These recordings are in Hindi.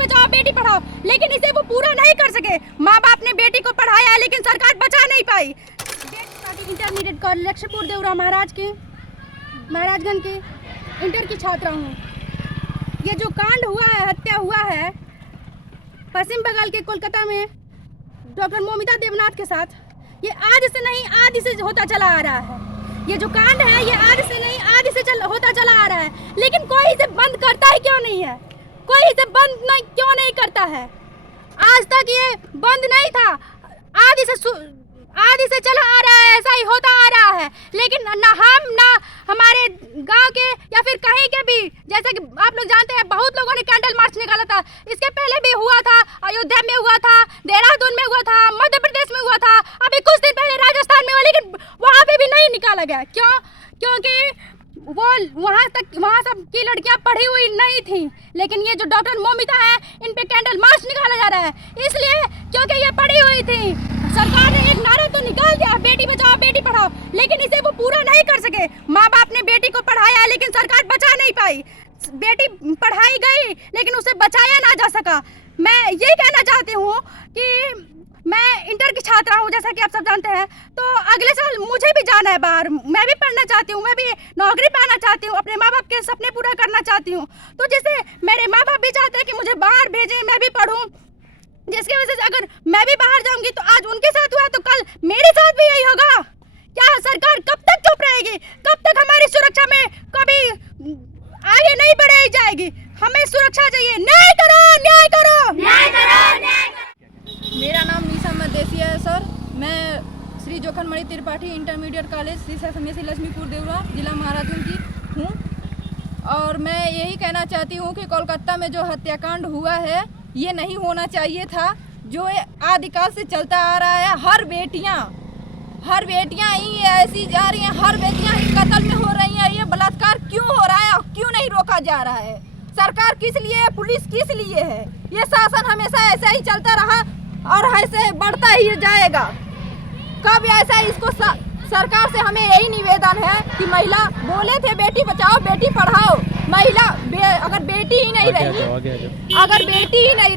बचाओ बेटी पढ़ाओ, लेकिन इसे वो पूरा नहीं कर सके। माँ बाप ने बेटी को पढ़ाया लेकिन सरकार बचा नहीं पाई। इंटरमीडिएट कॉलेज लक्ष्मीपुर देवरा महाराजगंज के इंटर की छात्रा हूँ। ये जो कांड हुआ है, हत्या हुआ है पश्चिम बंगाल के कोलकाता में डॉक्टर मोमिता देवनाथ के साथ, ये आज से नहीं आदि से होता चला आ रहा है। ये जो कांड है ये आज से नहीं आदि से होता चला आ रहा है, लेकिन कोई इसे बंद करता ही क्यों नहीं है? कोई इसे बंद क्यों नहीं करता है? आज तक ये बंद नहीं था, आदि से चला आ रहा है, ऐसा ही होता आ रहा है। लेकिन ना हम ना हमारे गांव के या फिर कहीं के भी, जैसे कि आप लोग जानते हैं बहुत लोगों ने कैंडल मार्च निकाला था। इसके पहले भी हुआ था, अयोध्या में हुआ था, देहरादून में हुआ था, मध्य प्रदेश में हुआ था, अभी कुछ दिन पहले राजस्थान में हुआ, लेकिन वहाँ पे भी नहीं निकाला गया। क्यों? क्योंकि वो वहाँ सब की लड़कियाँ पढ़ी हुई नहीं थी। लेकिन ये जो डॉक्टर मोमिता है इन पे कैंडल मार्च निकाला जा रहा है, इसलिए क्योंकि ये पढ़ी हुई थी। सरकार ने एक नारा तो निकाल दिया, बेटी बचाओ बेटी पढ़ाओ, लेकिन इसे वो पूरा नहीं कर सके। माँ बाप ने बेटी को पढ़ाया लेकिन सरकार बचा नहीं पाई। बेटी पढ़ाई गई लेकिन उसे बचाया ना जा सका। मैं ये कहना चाहती हूँ कि मैं इंटर की छात्रा हूँ, जैसा कि आप सब जानते हैं। तो अगले साल मुझे भी जाना है बाहर, मैं भी पढ़ना चाहती हूँ, मैं भी नौकरी पाना चाहती हूँ, अपने माँ बाप के सपने पूरा करना चाहती हूँ। तो जैसे मेरे माँ बाप भी चाहते हैं कि मुझे बाहर भेजें, मैं भी पढ़ूँ, जिसकी वजह से अगर मैं भी बाहर जाऊंगी तो आज उनके साथ हुआ तो कल मेरे साथ भी यही होगा। क्या सरकार कब तक चुप रहेगी? कब तक हमारी सुरक्षा में कभी आगे नहीं बढ़ाई जाएगी? हमें सुरक्षा चाहिए। न्याय करो, न्याय करो, न्याय करो, न्याय करो। मेरा नाम मीसा मदेसिया है सर। मैं श्री जोखनमणि त्रिपाठी इंटरमीडिएट कॉलेज शिक्षा समिति लक्ष्मीपुर देवरा जिला महाराजगंज की हूँ। और मैं यही कहना चाहती हूँ कि कोलकाता में जो हत्याकांड हुआ है ये नहीं होना चाहिए था। जो आदिकाल से चलता आ रहा है, हर बेटियां ही ऐसी जा रही हैं, हर बेटियां ही कत्ल में हो रही हैं। ये बलात्कार क्यों हो रहा है? क्यों नहीं रोका जा रहा है? सरकार किस लिए है? पुलिस किस लिए है? ये शासन हमेशा ऐसा ही चलता रहा और ऐसे बढ़ता ही जाएगा। कब ऐसा इसको सरकार से हमें यही निवेदन है कि महिला बोले थे बेटी बचाओ बेटी पढ़ाओ, महिला अगर बेटी ही नहीं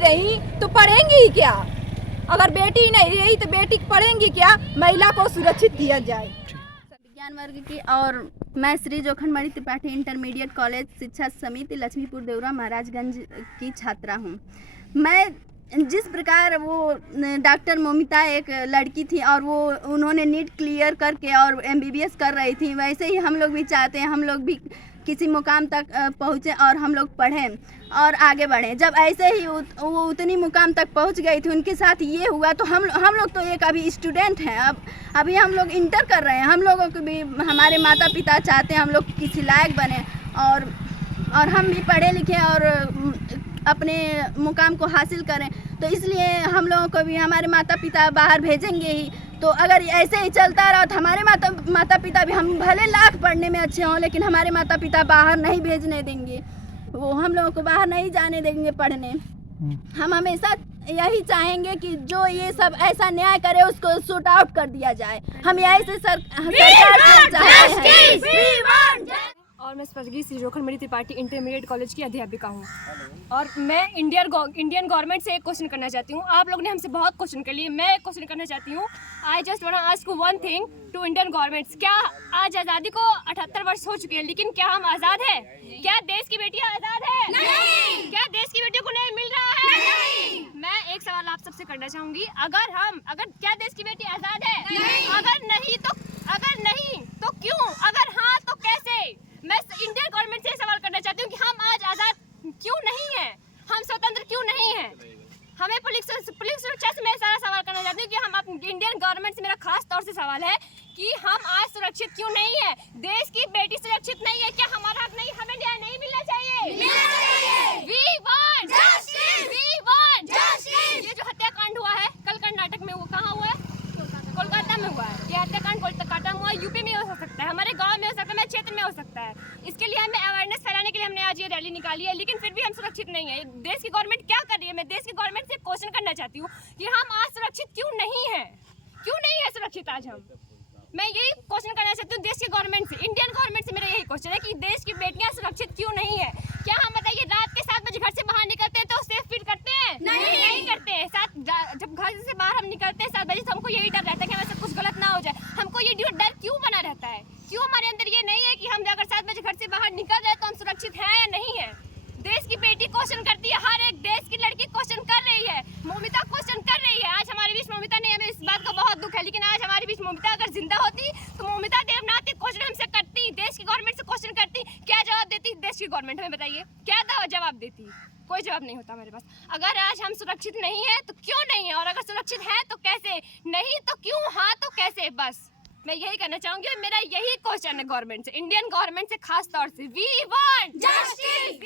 रही तो पढ़ेंगी ही क्या? अगर बेटी ही नहीं रही तो बेटी पढ़ेंगी क्या? महिला को सुरक्षित किया जाए। विज्ञान वर्ग की और मैं श्री जोखनमणि त्रिपाठी इंटरमीडिएट कॉलेज शिक्षा समिति लक्ष्मीपुर देवरा महाराजगंज की छात्रा हूँ। मैं जिस प्रकार वो डॉक्टर मोमिता एक लड़की थी और वो उन्होंने नीट क्लियर करके और MBBS कर रही थी, वैसे ही हम लोग भी चाहते हैं हम लोग भी किसी मुकाम तक पहुँचे और हम लोग पढ़ें और आगे बढ़ें। जब ऐसे ही वो उतनी मुकाम तक पहुँच गई थी, उनके साथ ये हुआ तो हम लोग तो एक अभी स्टूडेंट हैं, अभी हम लोग इंटर कर रहे हैं। हम लोगों को भी हमारे माता पिता चाहते हैं हम लोग किसी लायक बने और हम भी पढ़े लिखे और अपने मुकाम को हासिल करें। तो इसलिए हम लोगों को भी हमारे माता पिता बाहर भेजेंगे ही। तो अगर ऐसे ही चलता रहा तो हमारे माता पिता भी, हम भले लाख पढ़ने में अच्छे हों लेकिन हमारे माता पिता बाहर नहीं भेजने देंगे, वो हम लोगों को बाहर नहीं जाने देंगे पढ़ने। हम हमेशा यही चाहेंगे कि जो ये सब ऐसा न्याय करे उसको शूट आउट कर दिया जाए। हम यही से सरकार से चाहते हैं। और मैं स्पर्गी श्री जोखनमणि त्रिपाठी इंटरमीडिएट कॉलेज की अध्यापिका हूँ। और मैं इंडियन गवर्नमेंट से एक क्वेश्चन करना चाहती हूँ। आप लोगों ने हमसे बहुत क्वेश्चन कर लिए, मैं एक क्वेश्चन करना चाहती हूँ। I just want to ask one thing to Indian governments. क्या आज आज़ादी को 78 वर्ष हो चुके हैं, लेकिन क्या हम आज़ाद हैं? क्या देश की बेटियाँ आज़ाद है? नहीं। क्या देश की बेटियों को न्याय मिल रहा है? नहीं। मैं एक सवाल आप सबसे करना चाहूँगी, अगर क्या देश की बेटी आज़ाद है? नहीं। अगर नहीं तो क्यों? अगर हाँ तो कैसे? मैं इंडियन गवर्नमेंट से सवाल करना चाहती हूँ कि हम आज आज़ाद क्यों नहीं हैं? हम स्वतंत्र क्यों नहीं हैं? हमें पुलिस सुरक्षा से मैं सारा सवाल करना चाहती हूँ कि हम इंडियन गवर्नमेंट से मेरा खास तौर से सवाल है कि हम आज सुरक्षित क्यों नहीं है? देश की बेटी सुरक्षित नहीं है, क्या हमारा हक नहीं? हमें न्याय नहीं मिलना चाहिए? We want justice! We want justice! ये जो हत्याकांड हुआ है कल कर्नाटक में, वो कहाँ हुआ है? कोलकाता में हुआ है। ये हत्याकांड कोलकाता में हुआ, यूपी में हो सकता है, हमारे गांव में हो सकता है, हमारे क्षेत्र में हो सकता है। इसके लिए हमें अवेयरनेस फैलाने के लिए हमने आज ये रैली निकाली है, लेकिन फिर भी हम सुरक्षित नहीं है। देश की गवर्नमेंट क्या कर रही है? मैं देश की गवर्नमेंट से क्वेश्चन करना चाहती हूँ कि हम आज सुरक्षित क्यों नहीं है? क्यों नहीं है सुरक्षित आज हम? मैं यही क्वेश्चन करना चाहती हूँ देश की गवर्नमेंट से, इंडियन गवर्नमेंट से मेरा यही क्वेश्चन है कि देश की बेटियाँ सुरक्षित क्यों नहीं है? क्या हम बताइए रात के 7 बजे घर से बाहर निकलते हैं तो सेफ फील करते अंदर ये नहीं है कि हम अगर 7 बजे घर से बाहर निकल जाए तो हम सुरक्षित हैं या नहीं है। देश की बेटी क्वेश्चन करती है, हर एक देश की लड़की क्वेश्चन कर रही है, मौमिता क्वेश्चन कर रही है। आज हमारे बीच मौमिता नहीं, हमें इस बात का बहुत दुख है, लेकिन आज हमारे बीच मौमिता अगर जिंदा होती तो मौमिता देवनाथ क्वेश्चन हमसे करती, देश की गवर्नमेंट से क्वेश्चन करती, क्या जवाब देती देश की गवर्नमेंट? हमें बताइए क्या जवाब देती? कोई जवाब नहीं होता हमारे पास। अगर आज हम सुरक्षित नहीं है तो क्यों नहीं है, और अगर सुरक्षित है तो कैसे, नहीं तो क्यों, हाँ तो कैसे? बस मैं यही कहना चाहूंगी और मेरा यही क्वेश्चन है गवर्नमेंट से, इंडियन गवर्नमेंट से खास तौर से। We want justice.